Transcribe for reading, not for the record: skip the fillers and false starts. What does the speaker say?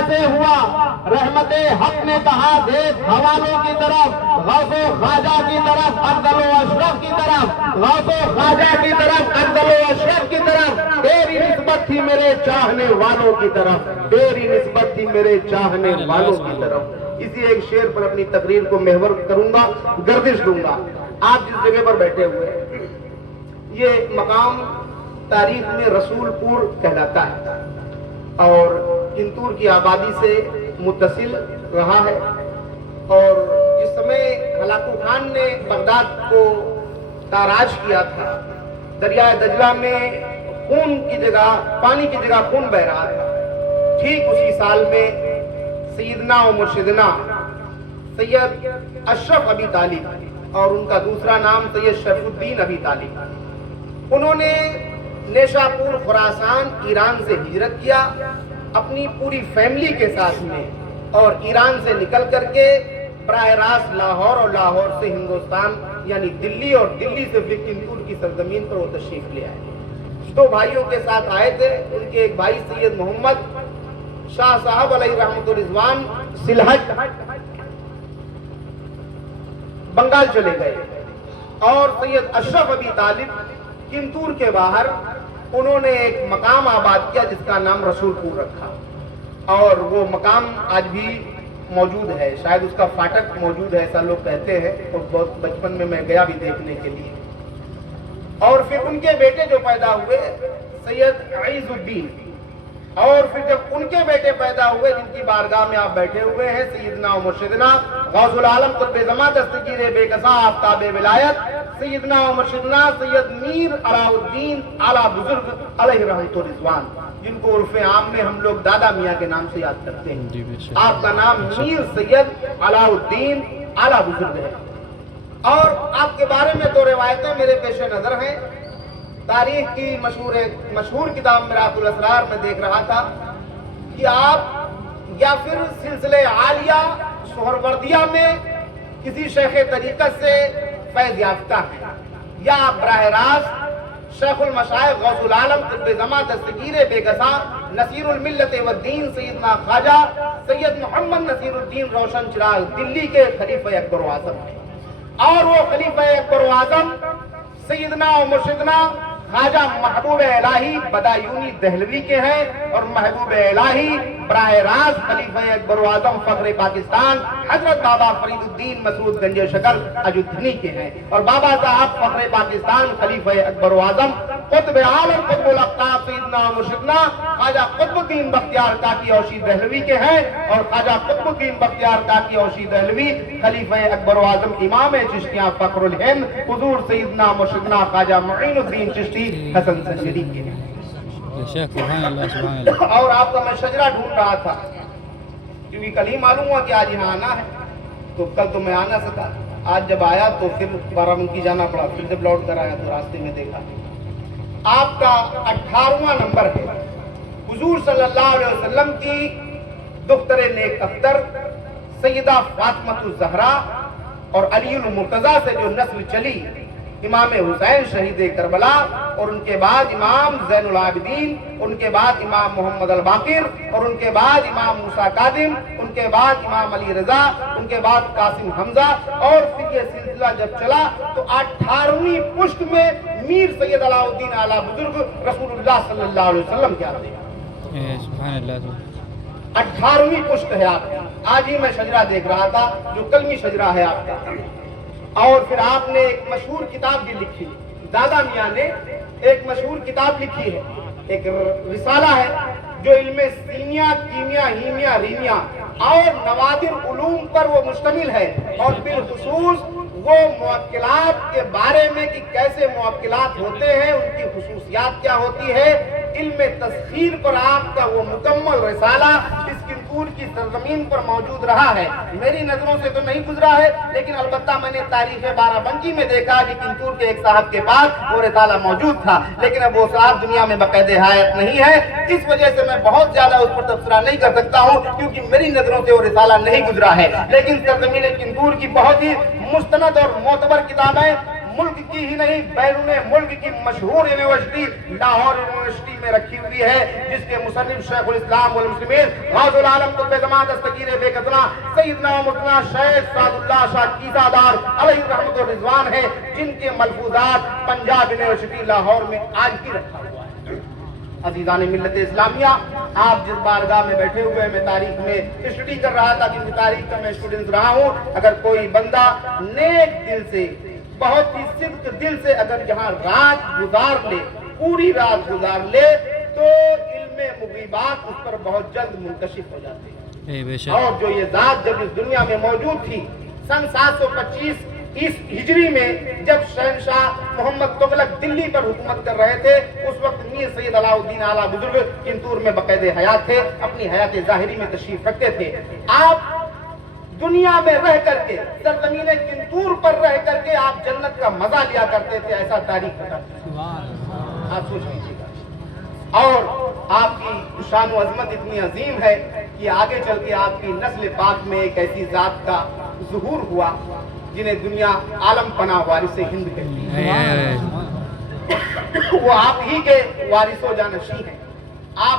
کیسے ہوا؟ رحمت حق نے کہا دیکھ حوالوں کی طرف، غوث و خواجہ کی طرف، افضل و اشرف کی طرف، غوث و خواجہ کی طرف، افضل و اشرف کی طرف، تیری نسبت تھی میرے چاہنے والوں کی طرف، تیری نسبت تھی میرے چاہنے والوں کی طرف۔ اسی ایک شعر پر اپنی تقریر کو محور کروں گا، گردش دوں گا۔ آپ جس جگہ پر بیٹھے ہوئے ہیں یہ مقام تاریخ میں رسول پور کہلاتا ہے اور کنتور کی آبادی سے متصل رہا ہے، اور جس سمے ہلاکو خان نے بغداد کو تاراج کیا تھا، دریائے دجلہ میں خون کی جگہ، پانی کی جگہ خون بہ رہا تھا، ٹھیک اسی سال میں سیدنا و مرشدنا سید اشرف ابی طالب اور ان کا دوسرا نام سید شرف الدین ابی طالب، انہوں نے نیشا پور خراسان ایران سے ہجرت کیا اپنی پوری فیملی کے ساتھ میں، اور ایران سے نکل کر کے براہ راست لاہور اور لاہور سے ہندوستان یعنی دلی، اور دلی سے پھر کنتور کی سرزمین پر وہ تشریف لے آئے۔ دو بھائیوں کے ساتھ آئے تھے، ان کے ایک بھائی سید محمد شاہ صاحب علیہ رحمت الرضوان سلہٹ بنگال چلے گئے، اور سید اشرف ابی طالب کنتور کے باہر انہوں نے ایک مقام آباد کیا جس کا نام رسول پور رکھا، اور وہ مقام آج بھی موجود ہے، شاید اس کا فاٹک موجود ہے ایسا لوگ کہتے ہیں، اور بہت بچپن میں گیا بھی دیکھنے کے لیے۔ اور پھر ان کے بیٹے جو پیدا ہوئے سید عیز الدین، اور پھر جب ان کے بیٹے پیدا ہوئے جن کی بارگاہ میں آپ بیٹھے ہوئے ہیں سیدنا و مرشدنا غوث العالم قطب زماں دستگیر بے کساں آفتاب ولایت سیدنا و مرشدنا سید میر علاء الدین اعلیٰ بزرگ علیہ رحمت الرضوان، جن کو عرف عام میں ہم لوگ دادا میاں کے نام سے یاد کرتے ہیں۔ آپ کا نام میر سید علاء الدین اعلیٰ بزرگ ہے، اور آپ کے بارے میں تو روایتیں میرے پیش نظر ہیں۔ تاریخ کی مشہور کتاب میراث الاسرار میں دیکھ رہا تھا کہ آپ یا پھر سلسلے عالیہ سہروردیہ میں کسی شیخ طریقت سے فیض یافتہ ہیں، یا براہ راست شیخ المشائخ غوث العالم قطب زماں دستگیر بے کساں نصیر الملت والدین سیدنا خواجہ سید محمد نصیر الدین روشن چراغ دلی کے خلیفہ اکبر و اعظم ہیں، اور وہ خلیفہ اکبر و اعظم سیدنا و مرشدنا خواجہ محبوب الہی بدایونی دہلوی کے ہیں، اور محبوب الہی براہ راست خلیفہ اکبر و اعظم فخر پاکستان حضرت بابا فرید الدین مسعود گنج شکر اجودھنی کے ہیں، اور بابا صاحب فخر پاکستان خلیفہ اکبر و اعظم قطب عالم قطب الاقطاب سیدنا و مرشدنا خواجہ قطب الدین بختیار کاکی اوشی دہلوی کے ہیں، اور خواجہ قطب الدین بختیار کاکی اوشی دہلوی خلیفہ اکبر و اعظم امام چشتیاں فخر الہند حضور سیدنا مرشدنا خواجہ معین الدین چشتی حسن سنجری کے ہیں۔ اور آپ کا میں شجرہ ڈھونڈ رہا تھا کیونکہ کل ہی معلوم ہوا کہ آج یہاں آنا ہے، تو کل تو میں آ نہ سکا، آج جب آیا تو پھر بارہمنکی جانا پڑا، پھر جب لوٹ کر آیا تو راستے میں دیکھا آپ کا 18واں نمبر ہے۔ حضور صلی اللہ علیہ وسلم کی دختر نیک اختر سیدہ فاطمہ الزہرا اور علی المرتضیٰ سے جو نسل چلی، امام حسین شہید کربلا، اور ان کے بعد امام زین العابدین، ان کے بعد امام محمد الباقر، اور ان کے بعد امام موسیٰ کاظم، ان کے بعد امام علی رضا، ان کے بعد قاسم حمزہ، اور پھر یہ سلسلہ جب چلا تو 18ویں پشت میں میر سید علاء الدین اعلیٰ بزرگ رسول اللہ صلی اللہ علیہ وسلم کے آتے ہیں۔ سبحان اللہ، 18ویں پشت ہے آپ کی۔ آج ہی میں شجرہ دیکھ رہا تھا جو کلمی شجرہ ہے آپ کا، اور پھر آپ نے ایک مشہور کتاب بھی لکھی، دادا میاں نے ایک مشہور کتاب لکھی ہے، ایک رسالہ ہے جو علم سیمیا، کیمیا، ہیمیا، ریمیا اور نوادر علوم پر وہ مشتمل ہے، اور بالخصوص وہ موکلات کے بارے میں کہ کیسے موکلات ہوتے ہیں، ان کی خصوصیات کیا ہوتی ہے، علم تسخیر پر آپ کا وہ مکمل رسالہ اس کنتور کی سرزمین پر موجود رہا ہے۔ میری نظروں سے تو نہیں گزرا ہے، لیکن البتہ میں نے تاریخ بارہ بنکی میں دیکھا کہ کنتور کے ایک صاحب کے پاس وہ رسالہ موجود تھا، لیکن اب وہ صاحب دنیا میں بقید حیات نہیں ہے، اس وجہ سے میں بہت زیادہ اس پر تبصرہ نہیں کر سکتا ہوں کیونکہ میری نظروں سے وہ رسالہ نہیں گزرا ہے۔ لیکن سرزمین کنتور کی بہت ہی مستند اور معتبر کتابیں ملک کی ہی نہیں بیرون ملک کی مشہور یونیورسٹی لاہور یونیورسٹی میں رکھی ہوئی ہے، جس کے مصنف شیخ الاسلام والمسلمین غوث العالم قطب زمان دستگیر بے قدرہ سیدنا و مولانا شیخ سعد اللہ شاہ کیسہ دار علیہ رحمت و رضوان ہے، جن کے ملفوظات پنجاب یونیورسٹی لاہور میں آج بھی رکھا ہوا ہے۔ عزیزان ملت اسلامیہ، آپ جس بارگاہ میں بیٹھے ہوئے میں تاریخ میں اسٹڈی کر رہا تھا، جن کی تاریخ کا میں اسٹوڈنٹ رہا ہوں، اگر کوئی بندہ نیک دل سے، بہت ہی صدق دل سے اگر یہاں رات گزار لے، پوری رات گزار لے، تو علم مغیبات اس پر بہت جلد منکشف ہو جاتے ہیں۔ اور جو یہ ذات جب اس دنیا میں موجود تھی، سن 725 اس ہجری میں جب شہنشاہ محمد تغلق دلی پر حکومت کر رہے تھے، اس وقت میر سید علاء الدین اعلیٰ بزرگ کنتور میں باقاعد حیات تھے، اپنی حیات ظاہری میں تشریف رکھتے تھے۔ آپ دنیا میں رہ کر کے، سرزمین کنتور پر رہ کر کے آپ جنت کا مزہ لیا کرتے تھے، ایسا تاریخ بتاتی ہے۔ آپ سوچ لیجیے گا۔ اور آپ کی شان و عظمت اتنی عظیم ہے کہ آگے چل کے آپ کی نسل پاک میں ایک ایسی ذات کا ظہور ہوا جنہیں دنیا عالم پناہ وارث ہند کہتی ہے۔ وہ آپ ہی کے وارث و جانشین ہیں۔